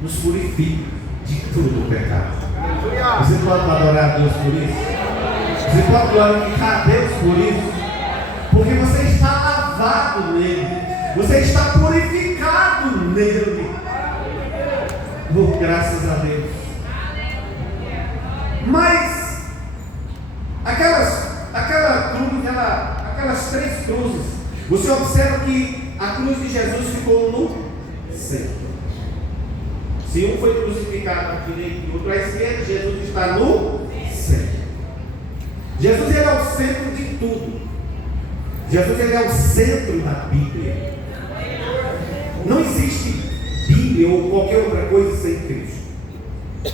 nos purifica de todo o pecado. Você pode adorar a Deus por isso? Você pode glorificar a Deus por isso? Porque você está lavado nele, você está purificado nele. Oh, graças a Deus. Mas aquela cruz, aquelas três cruzes, você observa que a cruz de Jesus ficou no centro. Se um foi crucificado à direita e outro à esquerda, Jesus está no centro. Jesus ele é o centro de tudo. Jesus ele é o centro da Bíblia. Não existe Bíblia ou qualquer outra coisa sem Cristo.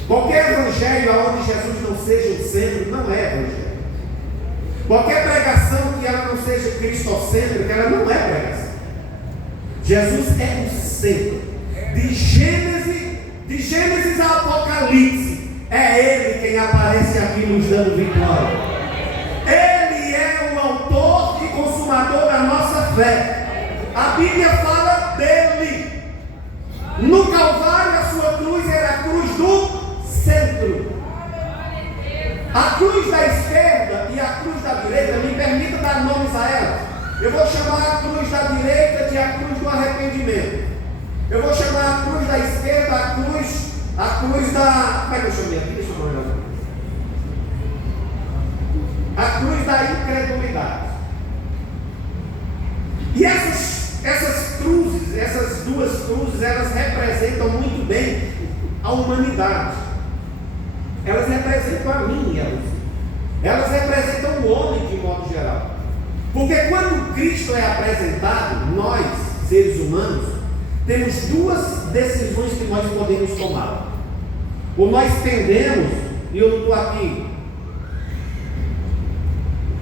Qualquer evangelho onde Jesus não seja o centro não é evangelho. Qualquer pregação que ela não seja cristocêntrica, ela não é pregação. Jesus é o centro. De Gênesis a Apocalipse, é Ele quem aparece aqui nos dando vitória. Ele é o autor e consumador da nossa fé. A Bíblia fala dele. No Calvário, a sua cruz era a cruz do centro. A cruz da esquerda e a cruz da direita, me permita dar nomes a elas. Eu vou chamar a cruz da direita de a cruz do arrependimento. Eu vou chamar a cruz da esquerda a cruz da... Como é que eu chamei aqui? Deixa eu olhar. A cruz da incredulidade. E essas cruzes, essas duas cruzes, elas representam muito bem a humanidade. Elas representam a mim e a você. Elas representam o homem de modo geral. Porque quando Cristo é apresentado, nós, seres humanos, temos duas decisões que nós podemos tomar. Ou nós tendemos, e eu não estou aqui,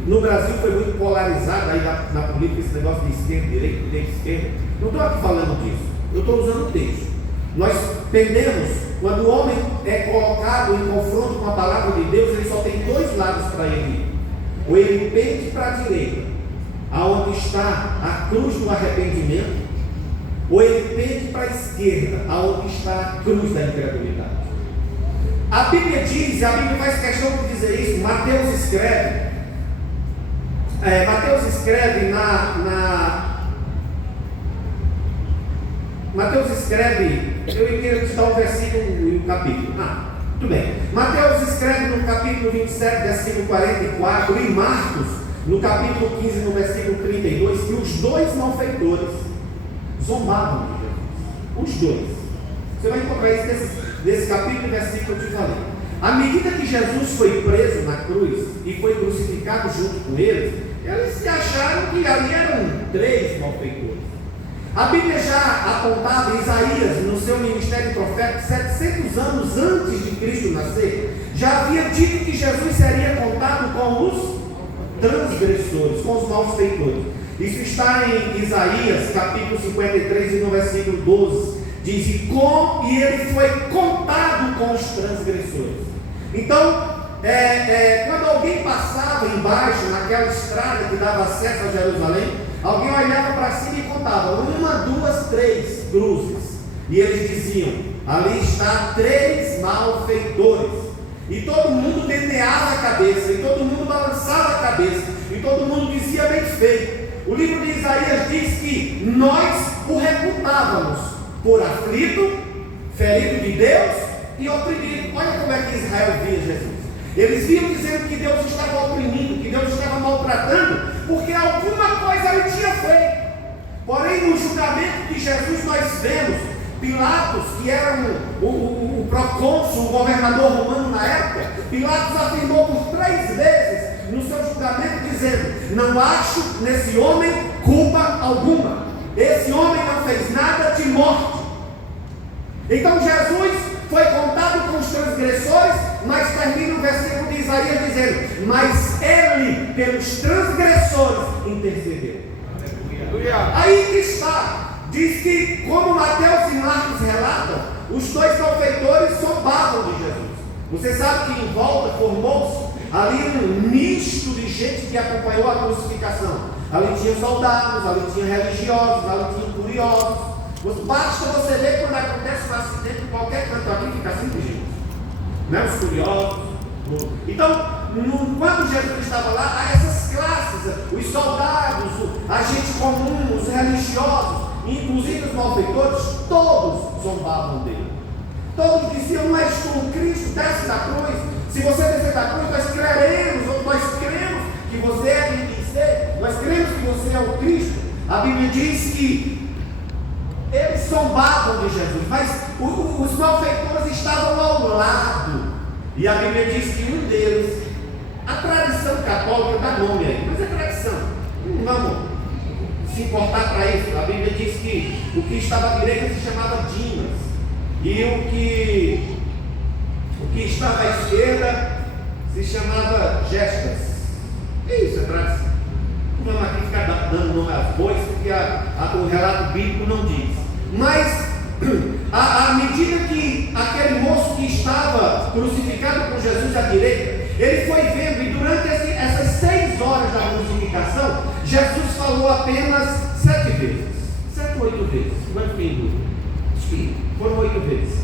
no Brasil foi muito polarizado aí na política esse negócio de esquerda, direita, esquerda. Não estou aqui falando disso, eu estou usando o texto. Nós tendemos, quando o homem é colocado em confronto com a palavra de Deus, ele só tem dois lados para ele ir. Ou ele pende para a direita, aonde está a cruz do arrependimento, ou ele pende para a esquerda, aonde está a cruz da incredulidade. A Bíblia diz, a Bíblia faz questão de dizer isso. Mateus escreve Mateus escreve, eu queria te dar um versículo e um capítulo. Tudo bem. Mateus escreve no capítulo 27, versículo 44, e Marcos, no capítulo 15, no versículo 32, que os dois malfeitores zombavam de Jesus. Os dois. Você vai encontrar isso nesse capítulo e versículo que eu te falei. À medida que Jesus foi preso na cruz e foi crucificado junto com eles se acharam que ali eram três malfeitores. A Bíblia já apontava Isaías no seu ministério profético 700 anos antes de Cristo nascer, já havia dito que Jesus seria contado com os transgressores, com os malfeitores. Isso está em Isaías capítulo 53 e no versículo 12, diz, e ele foi contado com os transgressores. Então, quando alguém passava embaixo, naquela estrada que dava acesso a Jerusalém, alguém olhava para cima e contava, 1, 2, 3 cruzes, e eles diziam, ali está 3 malfeitores, e todo mundo deneava a cabeça, e todo mundo balançava a cabeça, e todo mundo dizia bem feito. O livro de Isaías diz que nós o reputávamos por aflito, ferido de Deus e oprimido. Olha como é que Israel via Jesus. Eles viam dizendo que Deus estava oprimindo, que Deus estava maltratando, porque alguma coisa ele tinha feito. Porém, no julgamento de Jesus nós vemos Pilatos, que era o procônsul, o governador romano na época. Pilatos afirmou por 3 vezes no seu julgamento, dizendo, não acho nesse homem culpa alguma, esse homem não fez nada de morte. Então Jesus foi contado com os transgressores, mas termina o versículo de Isaías dizendo, mas ele pelos transgressores intercedeu. Aí que está, diz que como Mateus e Marcos relatam, os 2 malfeitores zombavam de Jesus. Você sabe que em volta formou-se ali um misto de gente que acompanhou a crucificação. Ali tinha soldados, ali tinha religiosos, ali tinha curiosos, Basta você ver quando acontece um acidente em qualquer canto aqui, fica assim, gente. Né? Os curiosos. Então, quando Jesus estava lá, há essas classes, os soldados, a gente comum, os religiosos, inclusive os malfeitores, todos zombavam dele. Todos diziam: não és tu o Cristo, desce da cruz. Se você descer da cruz, nós creremos que você é quem diz ser, nós cremos que você é o Cristo. A Bíblia diz que eles zombavam de Jesus, mas os malfeitores estavam ao lado. E a Bíblia diz que um deles, a tradição católica dá nome aí, mas é tradição, não vamos se importar para isso. A Bíblia diz que o que estava à direita se chamava Dimas, e o que estava à esquerda se chamava Gestas. Isso é tradição. Não vamos aqui ficar dando nome às bois, porque o relato bíblico não diz. Mas à medida que aquele moço que estava crucificado com Jesus à direita, ele foi vendo, e durante essas 6 horas da crucificação, Jesus falou apenas 7 vezes, 7 ou 8 vezes, não é fim, foram 8 vezes.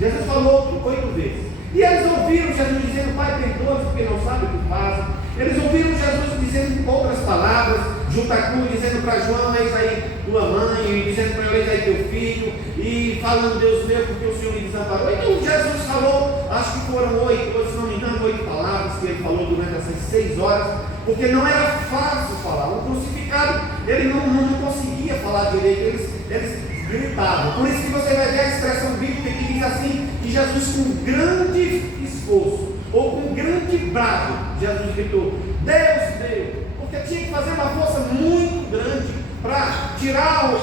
Jesus falou 8 vezes, e eles ouviram Jesus dizendo: Pai, perdoa-os porque não sabem o que fazem. Eles ouviram Jesus dizendo outras palavras, junto à cruz, dizendo para João: eis aí tua mãe, e dizendo para ele: eis aí teu filho, e falando: Deus meu, porque o Senhor me desamparou. Então Jesus falou, acho que foram 8, se não me engano, 8 palavras que ele falou durante essas 6 horas, porque não era fácil falar. O crucificado, ele não conseguia falar direito, eles gritavam. Por isso que você vai ver a expressão bíblica que diz assim, que Jesus, com grande esforço, ou com grande brado, Jesus gritou: Deus meu, porque tinha que fazer uma força muito grande para tirar o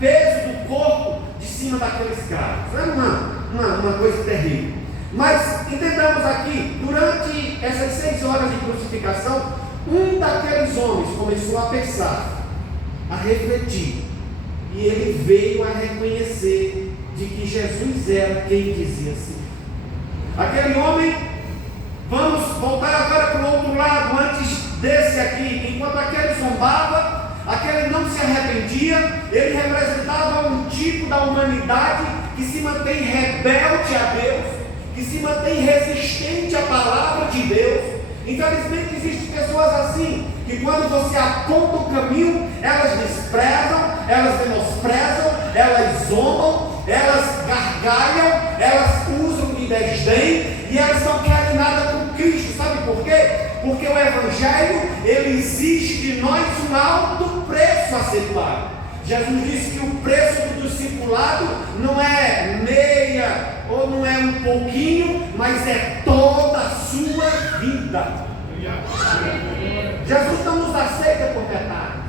peso do corpo de cima daqueles caras. Era uma coisa terrível. Mas entendamos aqui, durante essas 6 horas de crucificação, um daqueles homens começou a pensar, a refletir, e ele veio a reconhecer de que Jesus era quem dizia ser. Aquele homem, vamos voltar agora para o outro lado, antes desse aqui, enquanto aquele zombava, aquele não se arrependia, ele representava um tipo da humanidade que se mantém rebelde a Deus, que se mantém resistente à palavra de Deus. Infelizmente existem pessoas assim, que quando você aponta o caminho, elas desprezam, elas menosprezam, elas zombam, elas gargalham, elas usam de desdém, e elas não querem nada com Cristo. Sabe por quê? Porque o Evangelho, ele exige de nós um alto preço a ser pago. Jesus disse que o preço do discipulado não é meia ou não é um pouquinho, mas é toda a sua vida. Jesus não nos aceita por detalhes.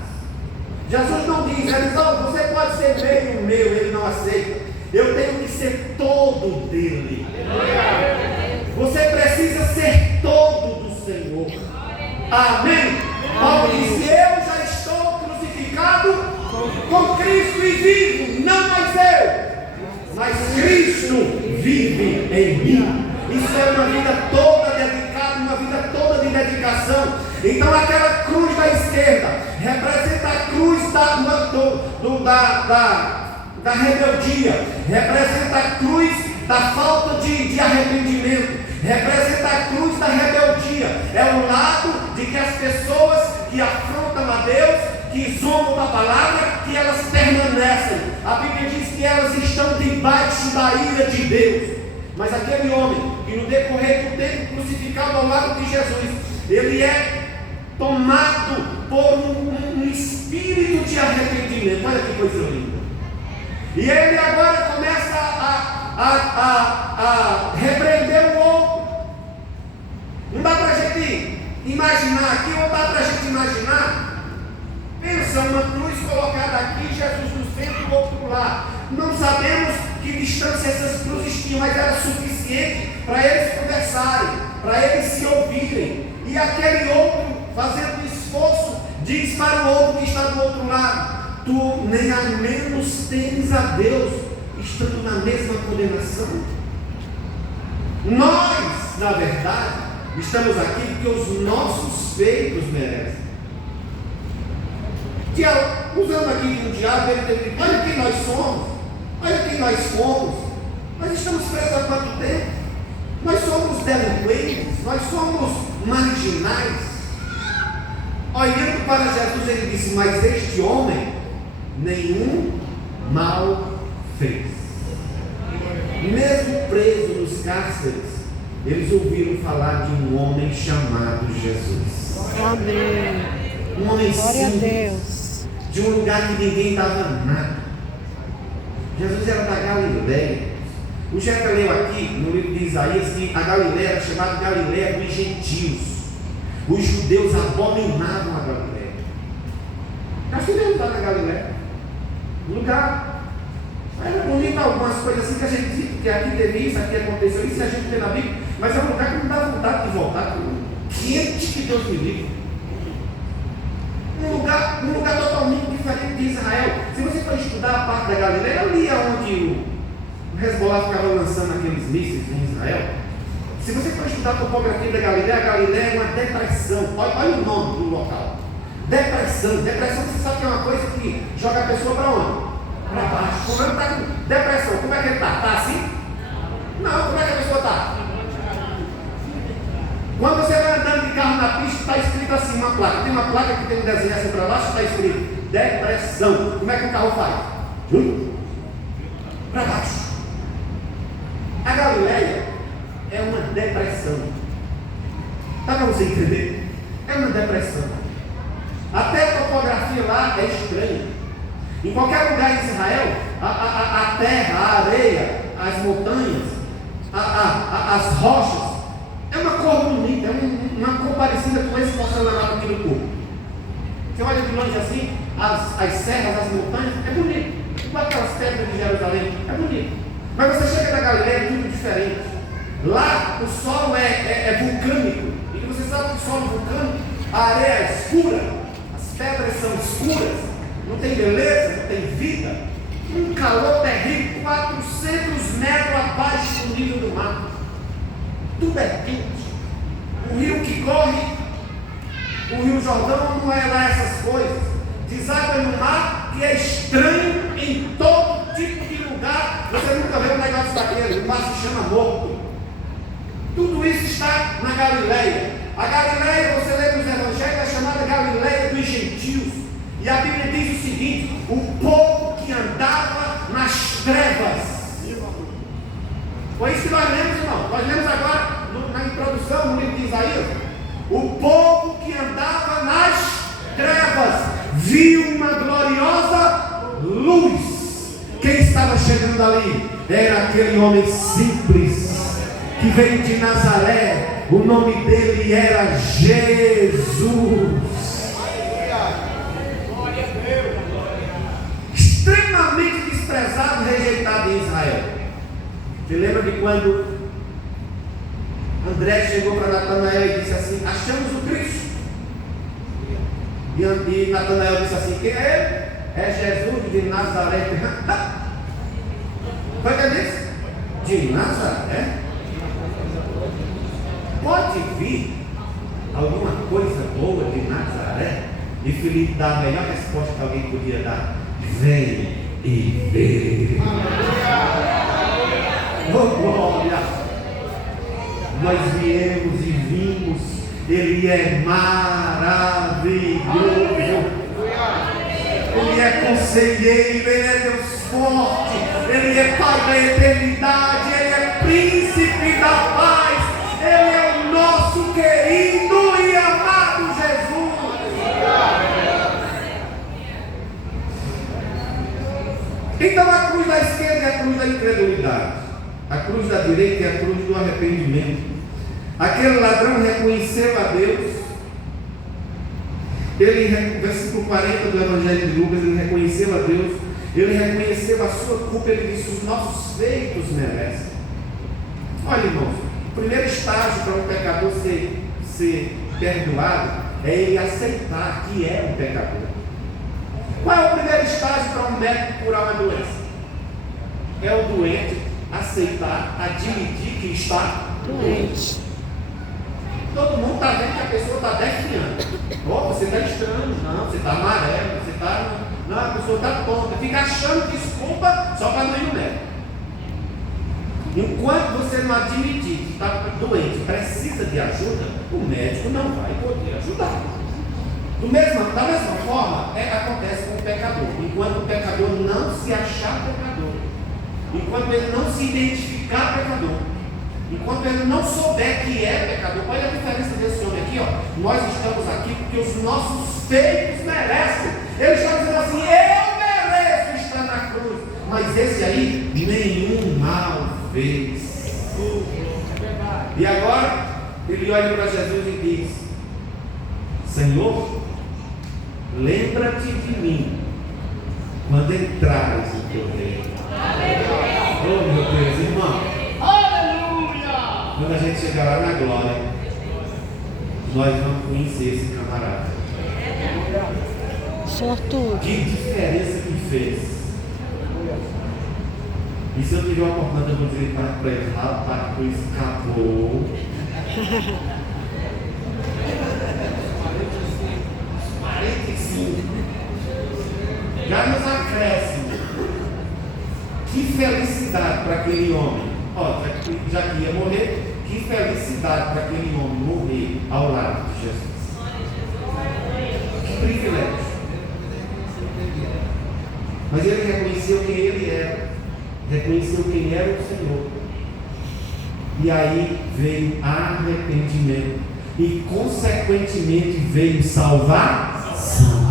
Jesus não diz: Elisão, você pode ser meio meu, ele não aceita. Eu tenho que ser todo dele. Você precisa ser todo do Senhor. Amém? Paulo diz: eu já estou crucificado com Cristo e vivo, não mais eu, mas Cristo vive em mim. Isso é uma vida toda dedicada, uma vida toda de dedicação. Então aquela cruz da esquerda representa a cruz da rebeldia, representa a cruz da falta de arrependimento, representa a cruz da rebeldia. É o lado de que as pessoas que afrontam a Deus, que zombam da palavra, que elas permanecem. A Bíblia diz que elas estão debaixo da ira de Deus. Mas aquele homem que no decorrer do tempo crucificado ao lado de Jesus, ele é tomado por um espírito de arrependimento. Olha que coisa linda. E ele agora começa a repreender o outro. Não dá para a gente imaginar aqui, ou dá para a gente imaginar? Pensa, uma cruz colocada aqui, Jesus no centro e o outro lá. Não sabemos que distância essas cruzes tinham, mas era suficiente para eles conversarem, para eles se ouvirem. E aquele outro, fazendo esforço, diz para o outro que está do outro lado: tu nem a menos temes a Deus, estando na mesma condenação. Nós, na verdade, estamos aqui porque os nossos feitos merecem. Usando aqui o diabo, ele deve dizer: olha quem nós somos. nós fomos. Nós estamos presos há quanto tempo? Nós somos delinquentes, nós somos marginais. Olhando para Jesus, ele disse: mas este homem nenhum mal fez. Mesmo preso nos cárceres, eles ouviram falar de um homem chamado Jesus. Amém. Um homem Glória a simples, Deus. de um lugar que ninguém dava nada. Jesus era da Galileia. O Jeca leu aqui no livro de Isaías que a Galileia era chamada Galileia dos gentios. Os judeus abominavam a Galileia. Nós tivemos lá na Galileia um lugar, era bonito, algumas coisas assim que a gente diz, porque aqui teve isso, aqui aconteceu isso, e a gente tem na Bíblia, mas é um lugar que não dá vontade de voltar, quente que Deus me livre. Um lugar totalmente diferente de Israel. Se você for estudar a parte da Galileia, ali é onde o Hezbollah ficava lançando aqueles mísseis em Israel. Se você for estudar a topografia da Galileia, a Galileia é uma depressão. Olha o nome do local. Depressão. Depressão, você sabe que é uma coisa que joga a pessoa para onde? Para baixo. Como ele está com depressão, como é que ele está? Está assim? Não, como é que a pessoa está? Quando você vai andando de carro na pista, está escrito assim uma placa. Tem uma placa que tem um desenho assim para baixo, está escrito depressão. Como é que o carro faz? Para baixo. A Galileia é uma depressão. Dá para você entender? É uma depressão. Até a topografia lá é estranha. Em qualquer lugar em Israel, a terra, a areia, as montanhas, as rochas, é uma cor bonita, é uma cor parecida com esse porcelanato aqui no corpo. Você olha de longe assim, as serras, as montanhas, é bonito. Igual aquelas pedras de Jerusalém, é bonito. Mas você chega na Galileia, é tudo diferente. Lá o solo é vulcânico. E você sabe que o solo vulcânico, a areia é escura, as pedras são escuras, não tem beleza, não tem vida. Um calor terrível, 400 metros abaixo do nível do mar. Tudo é quente. O rio que corre, o Rio Jordão, não é lá essas coisas. Deságua no mar, que é estranho em todo tipo de lugar. Você nunca vê um negócio daquele, o mar se chama morto. Tudo isso está na Galileia. A Galileia, você lê nos evangelhos, é chamada Galileia dos gentios. E a Bíblia diz o seguinte: o povo que andava nas trevas. Foi isso que nós lemos, irmão. Nós lemos agora na introdução, no livro de Isaías. O povo que andava nas trevas viu uma gloriosa luz. Quem estava chegando ali era aquele homem simples que veio de Nazaré. O nome dele era Jesus. Extremamente desprezado e rejeitado em Israel. Você lembra de quando André chegou para Natanael e disse assim: achamos o Cristo. E Natanael disse assim: quem é ele? É Jesus de Nazaré. Foi que ele disse? De Nazaré? Pode vir alguma coisa boa de Nazaré? E Filipe dá a melhor resposta que alguém podia dar: vem e vê. Oh glória! Nós viemos e vimos. Ele é maravilhoso. Ele é conselheiro, ele é Deus forte, ele é Pai da eternidade, ele é príncipe da paz, ele é o nosso querido e amado Jesus. Então a cruz da esquerda é a cruz da incredulidade, a cruz da direita é a cruz do arrependimento. Aquele ladrão reconheceu a Deus. Ele, versículo 40 do Evangelho de Lucas, ele reconheceu a Deus, ele reconheceu a sua culpa, ele disse: os nossos feitos merecem. Olha, irmãos, o primeiro estágio para um pecador ser perdoado é ele aceitar que é um pecador. Qual é o primeiro estágio para um médico curar uma doença? É o doente aceitar, admitir que está doente. Todo mundo está vendo que a pessoa está definhando. Oh, você está estranho, não, você está amarelo, você está. Não, a pessoa está tonta. Fica achando desculpa só para não ir no médico. Enquanto você não admitir que está doente, precisa de ajuda, o médico não vai poder ajudar. Da mesma forma, acontece com o pecador. Enquanto o pecador não se achar pecador, enquanto ele não se identificar pecador, enquanto ele não souber que é pecador, olha a diferença desse homem aqui, ó. Nós estamos aqui porque os nossos feitos merecem. Ele está dizendo assim: eu mereço estar na cruz. Mas esse aí, nenhum mal fez. E agora, ele olha para Jesus e diz: Senhor, lembra-te de mim quando entrares no teu reino. Oh meu Deus, irmão. Aleluia! Quando a gente chegar lá na glória, nós vamos conhecer esse camarada. Sortudo. Que diferença que fez. E se eu tiver uma oportunidade, eu vou dizer para ele: rapaz, tu escapou. 45. Já nos acréscimos. Que felicidade para aquele homem. Já que ia morrer, que felicidade para aquele homem morrer ao lado de Jesus. Que privilégio. Mas ele reconheceu quem ele era, reconheceu quem era o Senhor. E aí veio arrependimento. E consequentemente veio salvação.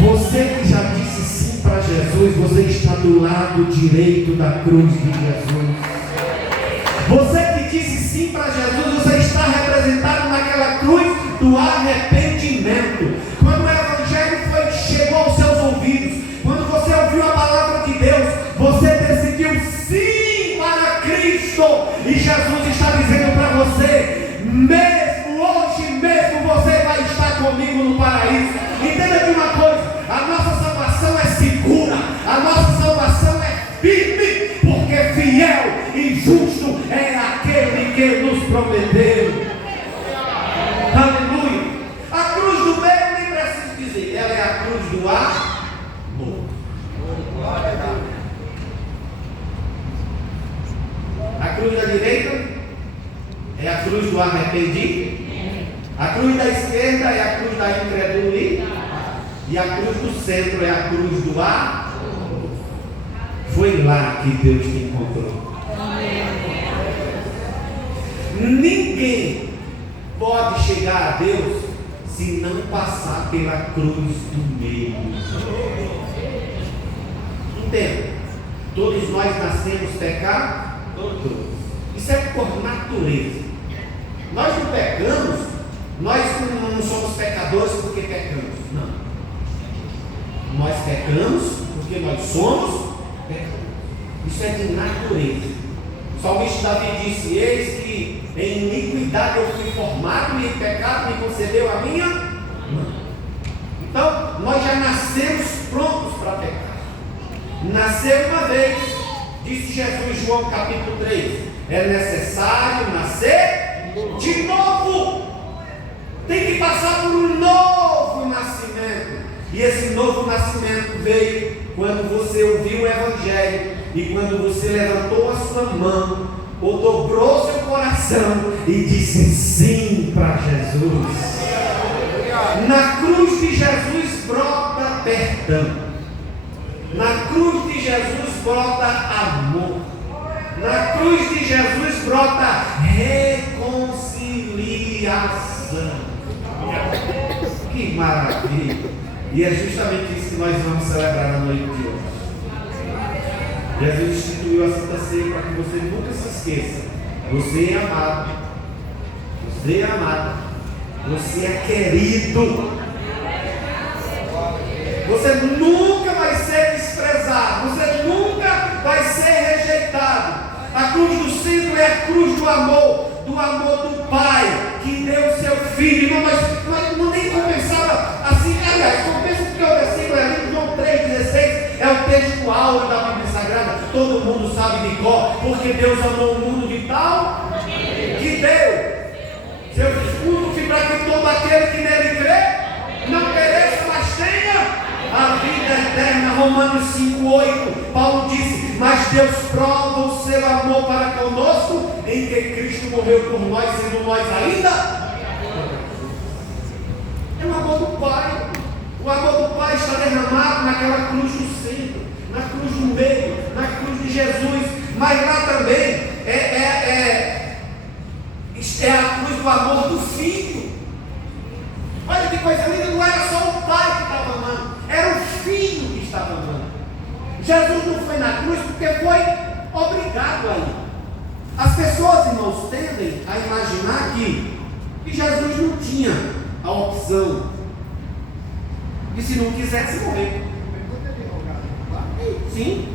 Você que já disse sim para Jesus, você está do lado direito da cruz de Jesus. Você que disse sim para Jesus, você está representado naquela cruz do arrependimento. Quando o Evangelho chegou aos seus ouvidos, quando você ouviu a palavra de Deus, você decidiu sim para Cristo. E Jesus está dizendo para você: mesmo hoje mesmo você vai estar comigo no paraíso. Entenda de uma coisa: a nossa salvação é segura, a nossa salvação é firme, porque fiel e justo é aquele que nos prometeu. Aleluia. A cruz do meio, nem preciso dizer, ela é a cruz do amor. A cruz da direita é a cruz do arrependimento. A cruz da esquerda é a cruz da incredulidade. E a cruz do centro é a cruz do amor. Foi lá que Deus te encontrou. Ninguém pode chegar a Deus se não passar pela cruz do meio. Entenda, todos nós nascemos pecadores. Isso é por natureza. Nós não pecamos, nós não somos pecadores porque pecamos. Não. Nós pecamos porque nós somos pecadores. Isso é de natureza. O salmista Davi disse: eis que em iniquidade eu fui formado e em pecado me concedeu a minha mão. Então, nós já nascemos prontos para pecar. Nasceu uma vez, disse Jesus em João capítulo 3: é necessário nascer de novo. Tem que passar por um novo nascimento. E esse novo nascimento veio quando você ouviu o Evangelho e quando você levantou a sua mão ou dobrou seu coração e disse sim para Jesus. Na cruz de Jesus brota perdão. Na cruz de Jesus brota amor. Na cruz de Jesus brota reconciliação. Que maravilha! E é justamente isso que nós vamos celebrar na noite de hoje. Jesus instituiu a Santa Ceia para que você nunca se esqueça: você é amado, você é amada, você é querido. Você nunca vai ser desprezado, você nunca vai ser rejeitado. A cruz do centro é a cruz do amor do Pai que deu seu Filho. Mas não nem compensava assim. Aliás, compensa porque o versículo ali, João 3,16, é o texto áureo da Bíblia Sagrada. Todo mundo sabe de cor, porque Deus amou o mundo de tal que deu seu Filho para que todo aquele que nele crê não pereça, mas tenha a vida eterna. Romanos 5,8, Paulo disse: mas Deus prova o seu amor para conosco em que Cristo morreu por nós, sendo nós ainda. É o amor do Pai. O amor do Pai está derramado naquela cruz do centro, na cruz do meio, na cruz de Jesus. Mas lá também é a cruz do amor do Filho. Olha que coisa linda, não era só o Pai que estava amando, era o Filho que estava amando. Jesus não foi na cruz porque foi obrigado a ir. As pessoas, irmãos, tendem a imaginar que Jesus não tinha a opção de, se não quisesse, morrer. Sim.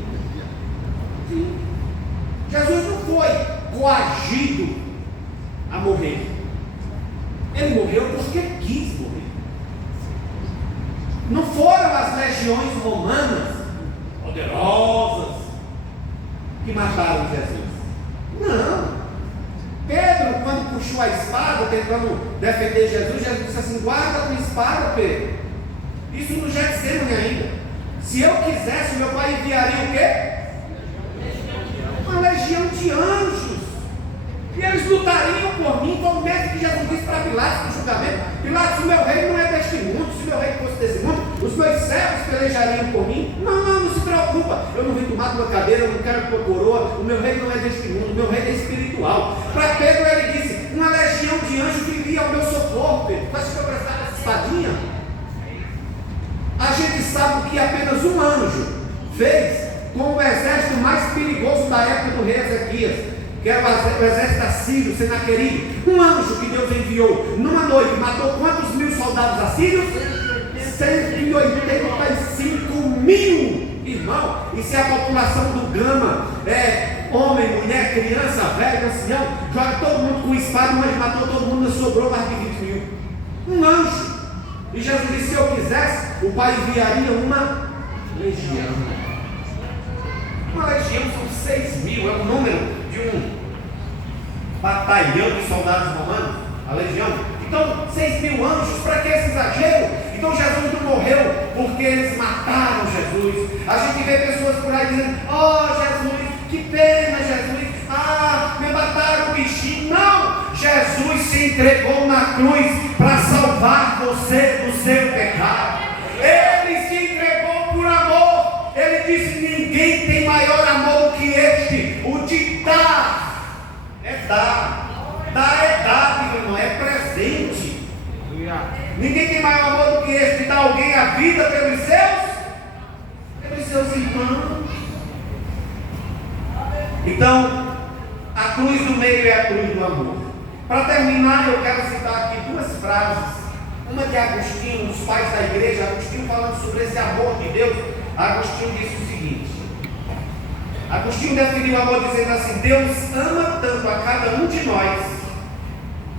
Jesus não foi coagido a morrer. Ele morreu porque quis morrer. Não foram as legiões romanas poderosas que mataram Jesus. Não. Pedro, quando puxou a espada tentando defender Jesus, Jesus disse assim: guarda a tua espada, Pedro. Isso no Getsemane ainda. Se eu quisesse, meu Pai enviaria o quê? Uma legião de anjos. E eles lutariam por mim, como mesmo que Jesus disse para Pilatos no julgamento: Pilatos, o meu reino não é deste mundo. Se o meu reino fosse desse mundo, os meus servos pelejariam por mim. Não se preocupa. Eu não vim tomar tua cadeira, eu não quero tua coroa. O meu reino não é deste mundo, o meu reino é espiritual. Para Pedro ele disse: uma legião de anjos viria ao meu socorro, Pedro. Tu acha que eu precisava dessa espadinha? A gente sabe o que apenas um anjo fez com o exército mais perigoso da época do rei Ezequias, que era o exército assírio, Senaqueribe. Um anjo que Deus enviou numa noite matou quantos mil soldados assírios? 185 mil, irmão. E se a população do Gama homem, mulher, criança, velho, ancião, joga todo mundo com espada, um anjo matou todo mundo, sobrou mais de 20 mil. Um anjo. E Jesus disse: se eu quisesse, o Pai enviaria uma legião. Uma legião são 6 mil, é o número de um batalhão de soldados romanos, a legião. Então, 6 mil anjos, para que esse exagero? Então Jesus não morreu porque eles mataram Jesus. A gente vê pessoas por aí dizendo: oh Jesus, que pena Jesus, me mataram o bichinho. Não! Jesus se entregou na cruz para salvar você do seu pecado. Ele se entregou por amor. Ele disse: ninguém tem maior amor do que este, o de dar. É dar. Dar é dar, meu irmão, é presente. Ninguém tem maior amor do que este, de dar alguém a vida pelos seus irmãos. Então, a cruz do meio é a cruz do amor. Para terminar, eu quero citar aqui 2 frases. Uma de Agostinho, um dos pais da igreja. Agostinho falando sobre esse amor de Deus. Agostinho disse o seguinte: Agostinho definiu o amor dizendo assim: Deus ama tanto a cada um de nós,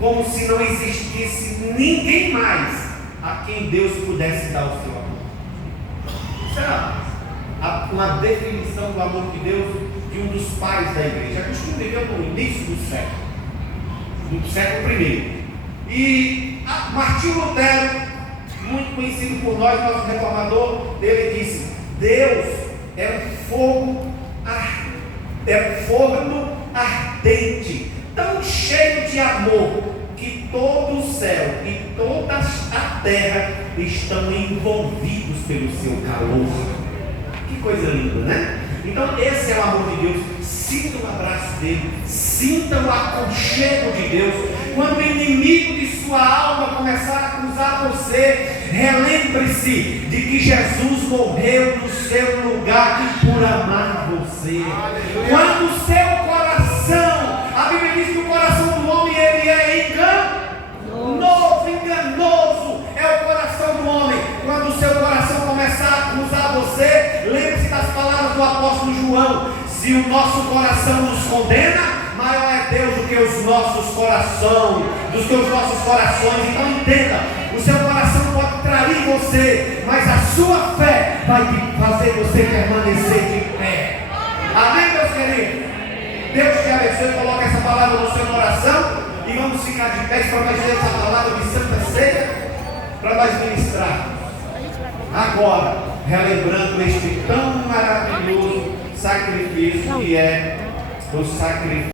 como se não existisse ninguém mais a quem Deus pudesse dar o seu amor. Será uma definição do amor de Deus de um dos pais da igreja? Agostinho viveu no início do século I. E Martinho Lutero, muito conhecido por nós, nosso reformador, ele disse: Deus é um forno ardente, tão cheio de amor, que todo o céu e toda a terra estão envolvidos pelo seu calor. Que coisa linda, né? Então esse é o amor de Deus. Sinta o abraço dele, sinta o aconchego de Deus. Quando o inimigo de sua alma começar a acusar você, relembre-se de que Jesus morreu no seu lugar por amar você. Quando o seu coração, a Bíblia diz que o coração do homem ele é enganoso é o coração do homem. Quando o seu coração começar a acusar você, lembre-se das palavras do apóstolo João: se o nosso coração nos condena, maior é Deus do que os nossos corações, Então entenda, o seu coração pode trair você, mas a sua fé vai fazer você permanecer de pé. Amém, meus queridos? Deus te abençoe. Coloque essa palavra no seu coração e vamos ficar de pé para nós ler essa palavra de Santa Ceia, para nós ministrar agora, relembrando este tão maravilhoso sacrifício que é o sacrifício